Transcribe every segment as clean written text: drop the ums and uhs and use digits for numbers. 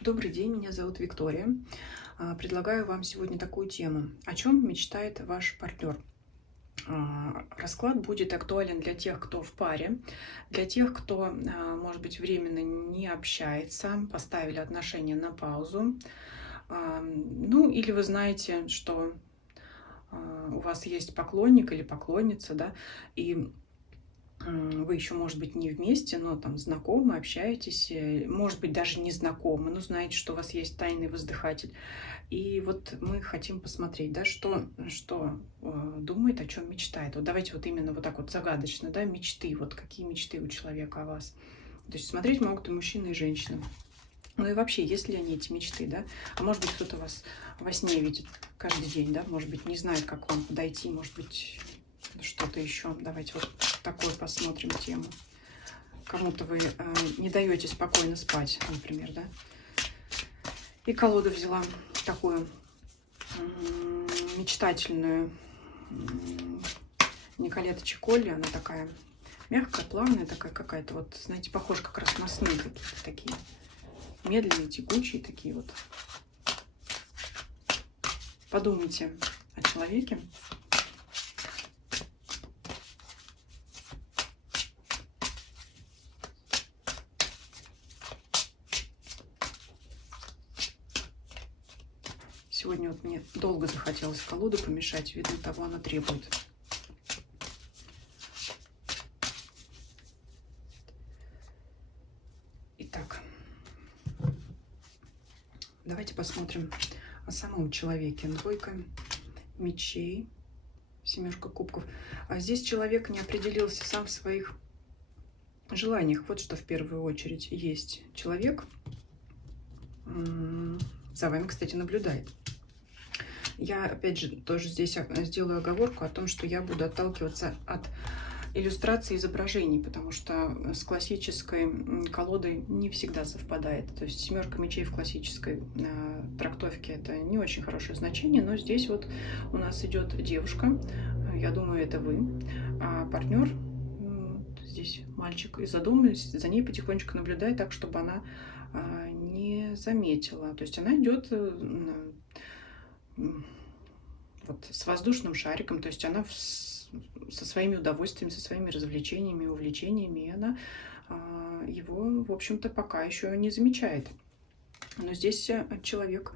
Добрый день, меня зовут Виктория. Предлагаю вам сегодня такую тему. О чем мечтает ваш партнер? Расклад будет актуален для тех, кто в паре, для тех, кто, может быть, временно не общается, поставили отношения на паузу. Ну, или вы знаете, что у вас есть поклонник или поклонница, да, и вы еще, может быть, не вместе, но там знакомы, общаетесь, может быть, даже не знакомы, но знаете, что у вас есть тайный воздыхатель. И вот мы хотим посмотреть, да, что думает, о чем мечтает. Вот давайте вот именно вот так вот загадочно, да, мечты, вот какие мечты у человека о вас. То есть смотреть могут и мужчины, и женщины. Ну и вообще, есть ли они эти мечты, да? А может быть, кто-то вас во сне видит каждый день, да? Может быть, не знает, как вам подойти, может быть, что-то еще. Давайте вот такое посмотрим тему. Кому-то вы не даете спокойно спать, например, да? И колоду взяла такую мечтательную Николета Чиколли. Она такая мягкая, плавная, такая какая-то, вот, знаете, похожа как раз на сны какие-то такие. Медленные, тягучие такие вот. Подумайте о человеке. Сегодня вот мне долго захотелось колоду помешать, видно, того она требует. Итак, давайте посмотрим о самом человеке. Двойка мечей, семерка кубков. А здесь человек не определился сам в своих желаниях. Вот что в первую очередь есть. Человек за вами, кстати, наблюдает. Я, опять же, тоже здесь сделаю оговорку о том, что я буду отталкиваться от иллюстрации изображений, потому что с классической колодой не всегда совпадает. То есть семерка мечей в классической трактовке это не очень хорошее значение, но здесь вот у нас идет девушка, я думаю, это вы, а партнер здесь мальчик, и задумываясь, за ней потихонечку наблюдает так, чтобы она не заметила. То есть она идет вот с воздушным шариком, то есть она со своими удовольствиями, со своими развлечениями, увлечениями, и она его, в общем-то, пока еще не замечает. Но здесь человек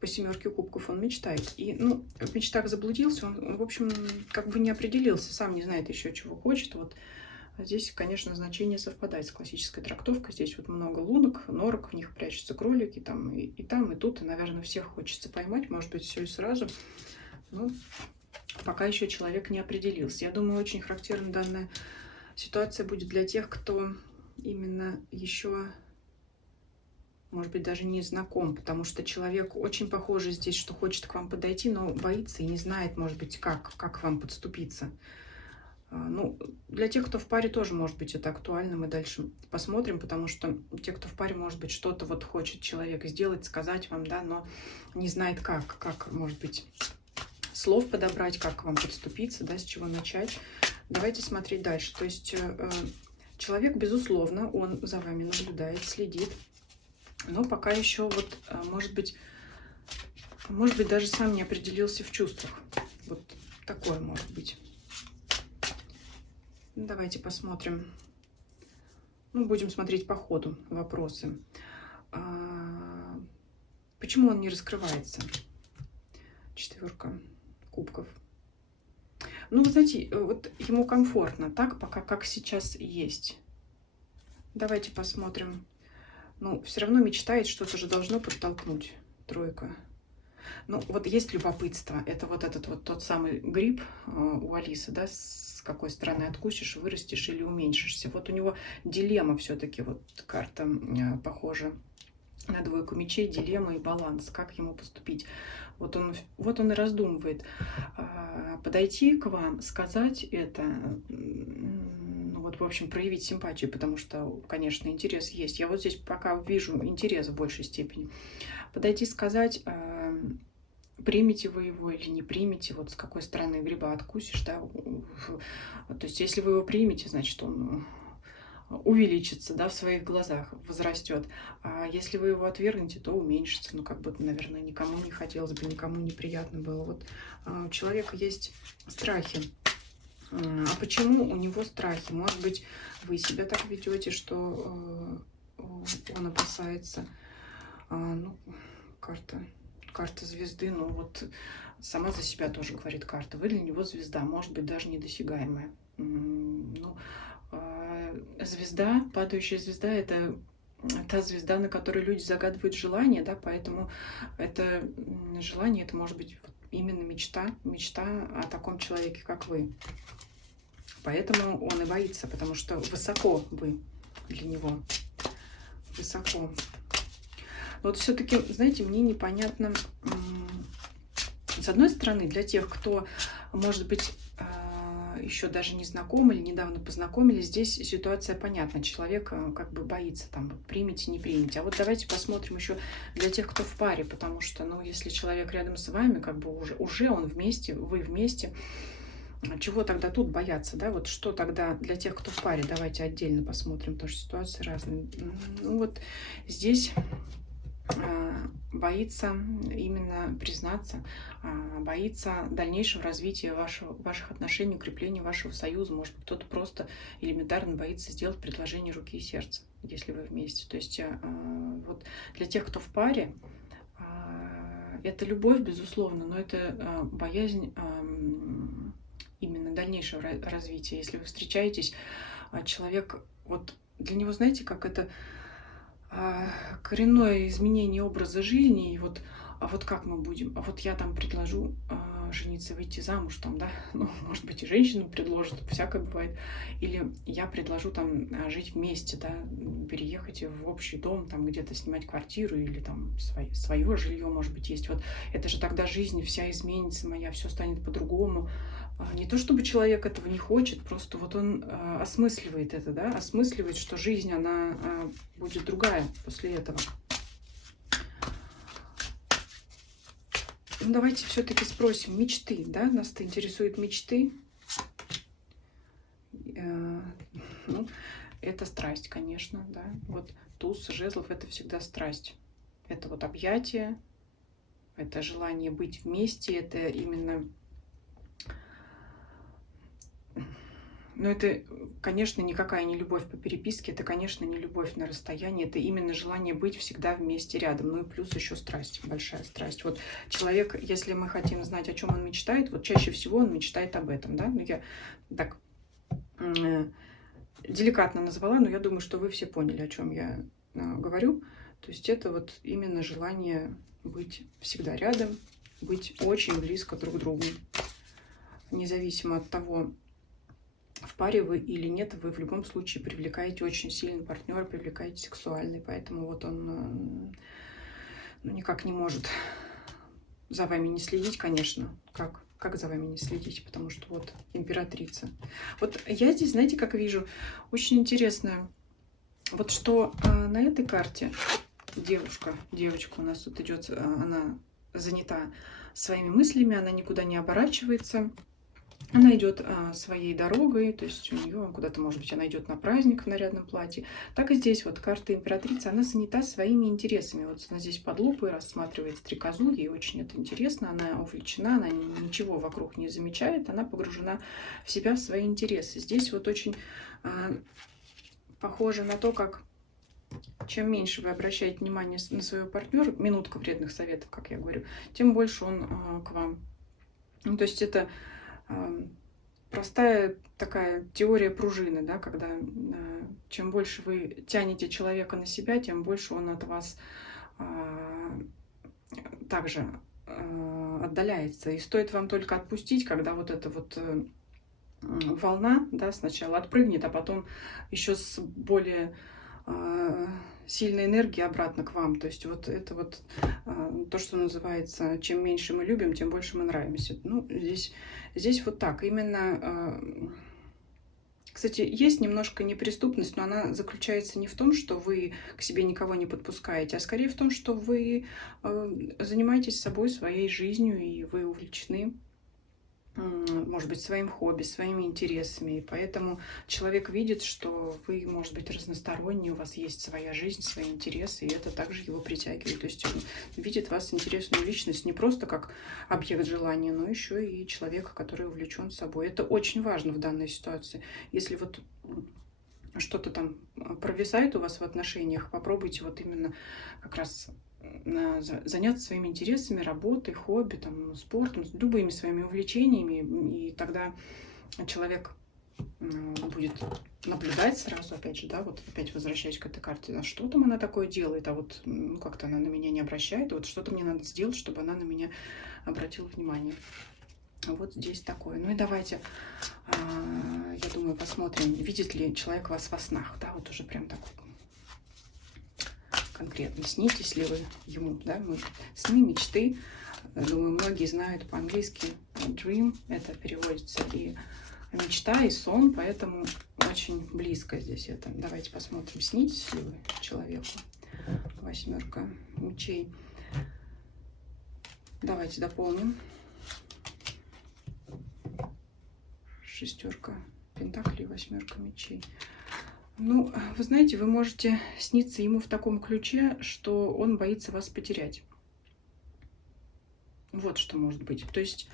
по семерке кубков, он мечтает. И, ну, в мечтах заблудился, он, в общем, как бы не определился, сам не знает еще, чего хочет. Вот здесь, конечно, значение совпадает с классической трактовкой. Здесь вот много лунок, норок, в них прячутся кролики, там, и тут, и, наверное, всех хочется поймать, может быть, все и сразу. Но пока еще человек не определился. Я думаю, очень характерна данная ситуация будет для тех, кто именно еще, может быть, даже не знаком, потому что человек очень похожий здесь, что хочет к вам подойти, но боится и не знает, может быть, как к вам подступиться. Ну, для тех, кто в паре, тоже может быть это актуально. Мы дальше посмотрим, потому что те, кто в паре, может быть, что-то вот хочет человек сделать, сказать вам, да, но не знает как, может быть, слов подобрать, как к вам подступиться, да, с чего начать. Давайте смотреть дальше. То есть человек, безусловно, он за вами наблюдает, следит, но пока еще вот, может быть, даже сам не определился в чувствах. Вот такое может быть. Давайте посмотрим. Ну, будем смотреть по ходу вопросы. Почему он не раскрывается? Четверка кубков. Ну, вы знаете, вот ему комфортно так, пока как сейчас есть. Давайте посмотрим. Ну, все равно мечтает, что-то же должно подтолкнуть. Тройка. Ну, вот есть любопытство. Это вот этот вот тот самый гриб у Алисы, да, с какой стороны откусишь, вырастешь или уменьшишься. Вот у него дилемма все-таки, вот карта похожа на двойку мечей, дилемма и баланс, как ему поступить. Вот он и раздумывает. Подойти к вам, сказать это, ну вот, в общем, проявить симпатию, потому что, конечно, интерес есть. Я вот здесь пока вижу интерес в большей степени. Подойти, сказать, примете вы его или не примете, вот с какой стороны гриба откусишь, да. То есть, если вы его примете, значит, он увеличится, да, в своих глазах, возрастет. А если вы его отвергнете, то уменьшится. Ну, как бы, наверное, никому не хотелось бы, никому неприятно было. Вот у человека есть страхи. А почему у него страхи? Может быть, вы себя так ведете, что он опасается. Ну, карта, карта звезды, ну вот сама за себя тоже говорит карта. Вы для него звезда, может быть, даже недосягаемая. Ну, звезда, падающая звезда, это та звезда, на которой люди загадывают желания, да, поэтому это желание, это может быть вот именно мечта, мечта о таком человеке, как вы. Поэтому он и боится, потому что высоко вы для него, высоко. Вот все-таки, знаете, мне непонятно, с одной стороны, для тех, кто, может быть, еще даже не знаком или недавно познакомились, здесь ситуация понятна. Человек как бы боится, там, примите, не примите. А вот давайте посмотрим еще для тех, кто в паре, потому что, ну, если человек рядом с вами, как бы уже он вместе, вы вместе, чего тогда тут бояться, да? Вот что тогда для тех, кто в паре? Давайте отдельно посмотрим, потому что ситуации разные. Ну вот здесь боится именно признаться, боится дальнейшего развития ваших отношений, укрепления вашего союза. Может быть, кто-то просто элементарно боится сделать предложение руки и сердца, если вы вместе. То есть вот для тех, кто в паре, это любовь, безусловно, но это боязнь именно дальнейшего развития. Если вы встречаетесь, человек, вот для него, знаете, как это коренное изменение образа жизни, и вот, а вот как мы будем, а вот я там предложу жениться, выйти замуж, там, да, ну, может быть, и женщина предложит, всякое бывает, или я предложу там жить вместе, да, переехать в общий дом, там, где-то снимать квартиру, или там свое жилье, может быть, есть, вот, это же тогда жизнь вся изменится моя, все станет по-другому. Не то чтобы человек этого не хочет, просто вот он осмысливает это, да, осмысливает, что жизнь, она будет другая после этого. Ну, давайте все-таки спросим, мечты, да, нас-то интересуют мечты. Ну, это страсть, конечно, да, вот туз жезлов — это всегда страсть. Это вот объятие, это желание быть вместе, это именно... Но это, конечно, никакая не любовь по переписке, это, конечно, не любовь на расстоянии, это именно желание быть всегда вместе рядом. Ну и плюс еще страсть, большая страсть. Вот человек, если мы хотим знать, о чем он мечтает, вот чаще всего он мечтает об этом, да. Ну, я так деликатно назвала, но я думаю, что вы все поняли, о чем я говорю. То есть это вот именно желание быть всегда рядом, быть очень близко друг к другу. Независимо от того, в паре вы или нет, вы в любом случае привлекаете очень сильный партнер, привлекаете сексуальный, поэтому вот он ну, никак не может за вами не следить, конечно. Как за вами не следить? Потому что вот императрица. Вот я здесь, знаете, как вижу, очень интересно, вот что на этой карте девочка у нас тут идет, она занята своими мыслями, она никуда не оборачивается. Она идет своей дорогой, то есть у нее куда-то, может быть, она идет на праздник в нарядном платье. Так и здесь вот карта императрицы, она занята своими интересами. Вот она здесь под лупой рассматривает стрекозу, ей очень это интересно, она увлечена, она ничего вокруг не замечает, она погружена в себя, в свои интересы. Здесь вот очень похоже на то, как чем меньше вы обращаете внимание на своего партнера, минутка вредных советов, как я говорю, тем больше он к вам. Ну, то есть это простая такая теория пружины, да, когда чем больше вы тянете человека на себя, тем больше он от вас также отдаляется. И стоит вам только отпустить, когда вот эта вот волна, да, сначала отпрыгнет, а потом еще с более сильной энергией обратно к вам. То есть вот это вот то, что называется, чем меньше мы любим, тем больше мы нравимся. Ну, здесь вот так. Именно, кстати, есть немножко неприступность, но она заключается не в том, что вы к себе никого не подпускаете, а скорее в том, что вы занимаетесь собой, своей жизнью, и вы увлечены может быть, своим хобби, своими интересами. И поэтому человек видит, что вы, может быть, разносторонние, у вас есть своя жизнь, свои интересы, и это также его притягивает. То есть он видит вас интересную личность не просто как объект желания, но еще и человека, который увлечен собой. Это очень важно в данной ситуации. Если вот что-то там провисает у вас в отношениях, попробуйте вот именно как раз заняться своими интересами, работой, хобби, там, спортом, любыми своими увлечениями, и тогда человек будет наблюдать сразу, опять же, да, вот опять возвращаясь к этой карте, а что там она такое делает, а вот как-то она на меня не обращает, вот что-то мне надо сделать, чтобы она на меня обратила внимание. Вот здесь такое. Ну и давайте, я думаю, посмотрим, видит ли человек вас во снах, да, вот уже прям так конкретно, снитесь ли вы ему, да, сны, мечты. Думаю, многие знают по-английски dream, это переводится и мечта, и сон, поэтому очень близко здесь это. Давайте посмотрим, снитесь ли вы человеку. Восьмерка мечей. Давайте дополним. Шестерка пентаклей, восьмерка мечей. Ну, вы знаете, вы можете сниться ему в таком ключе, что он боится вас потерять. Вот что может быть. То есть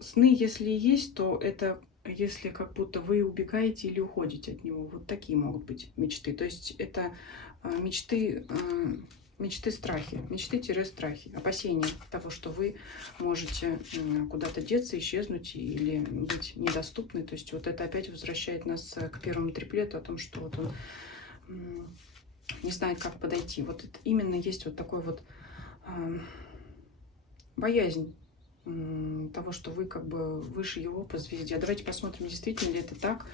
сны, если есть, то это если как будто вы убегаете или уходите от него. Вот такие могут быть мечты. То есть это мечты, мечты-страхи, мечты-страхи, опасения того, что вы можете куда-то деться, исчезнуть или быть недоступны. То есть вот это опять возвращает нас к первому триплету о том, что вот он не знает, как подойти. Вот это именно есть вот такой вот боязнь того, что вы как бы выше его по звезде. А давайте посмотрим, действительно ли это так.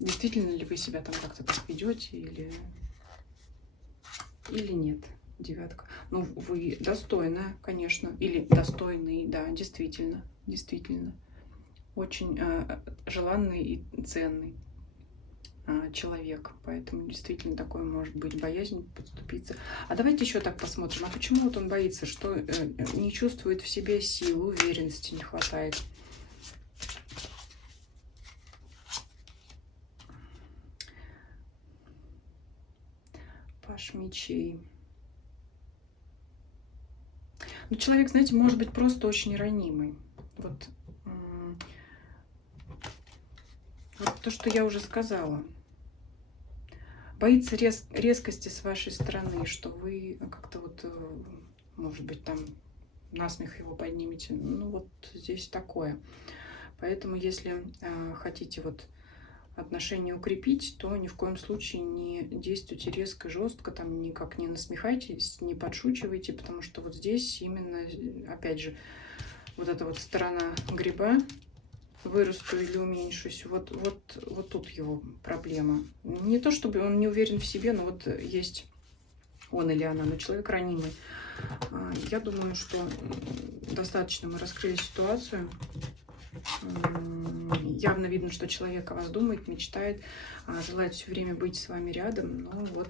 Действительно ли вы себя там как-то так ведете или нет. Девятка. Ну, вы достойная, конечно. Или достойный, да, действительно. Действительно. Очень желанный и ценный человек, поэтому действительно такое может быть боязнь подступиться. А давайте еще так посмотрим, а почему вот он боится, что не чувствует в себе силы, уверенности не хватает? Паш мечей. Ну, человек, знаете, может быть просто очень ранимый. Вот то, что я уже сказала. Боится резкости с вашей стороны, что вы как-то вот, может быть, там насмех его поднимете. Ну, вот здесь такое. Поэтому, если хотите вот отношения укрепить, то ни в коем случае не действуйте резко, жестко, там никак не насмехайтесь, не подшучивайте, потому что вот здесь именно, опять же, вот эта вот сторона гриба, вырасту или уменьшусь, вот тут его проблема. Не то, чтобы он не уверен в себе, но вот есть он или она, но человек ранимый. Я думаю, что достаточно мы раскрыли ситуацию. Явно видно, что человек о вас думает, мечтает, желает все время быть с вами рядом, но вот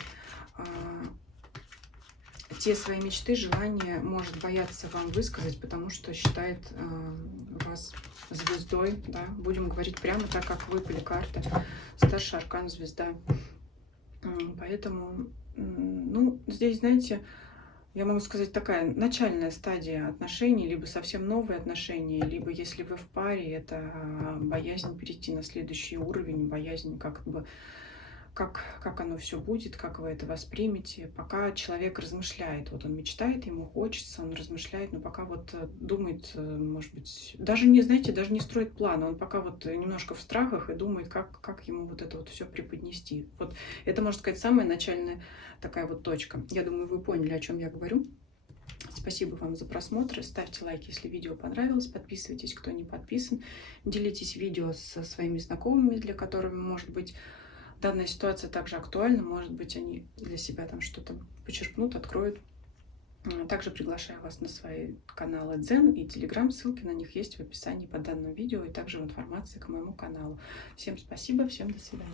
те свои мечты, желания может бояться вам высказать, потому что считает вас звездой, да, будем говорить прямо так, как выпали карты, старший аркан звезда. Поэтому, ну, здесь, знаете, я могу сказать, такая начальная стадия отношений, либо совсем новые отношения, либо если вы в паре, это боязнь перейти на следующий уровень, боязнь как оно все будет, как вы это воспримете. Пока человек размышляет, вот он мечтает, ему хочется, он размышляет, но пока вот думает, может быть, даже не, знаете, даже не строит плана, он пока вот немножко в страхах и думает, как ему вот это вот все преподнести. Вот это, можно сказать, самая начальная такая вот точка. Я думаю, вы поняли, о чем я говорю. Спасибо вам за просмотр. Ставьте лайк, если видео понравилось. Подписывайтесь, кто не подписан. Делитесь видео со своими знакомыми, для которых, может быть, данная ситуация также актуальна. Может быть, они для себя там что-то почерпнут, откроют. Также приглашаю вас на свои каналы Дзен и Телеграм. Ссылки на них есть в описании под данным видео и также в информации к моему каналу. Всем спасибо, всем до свидания.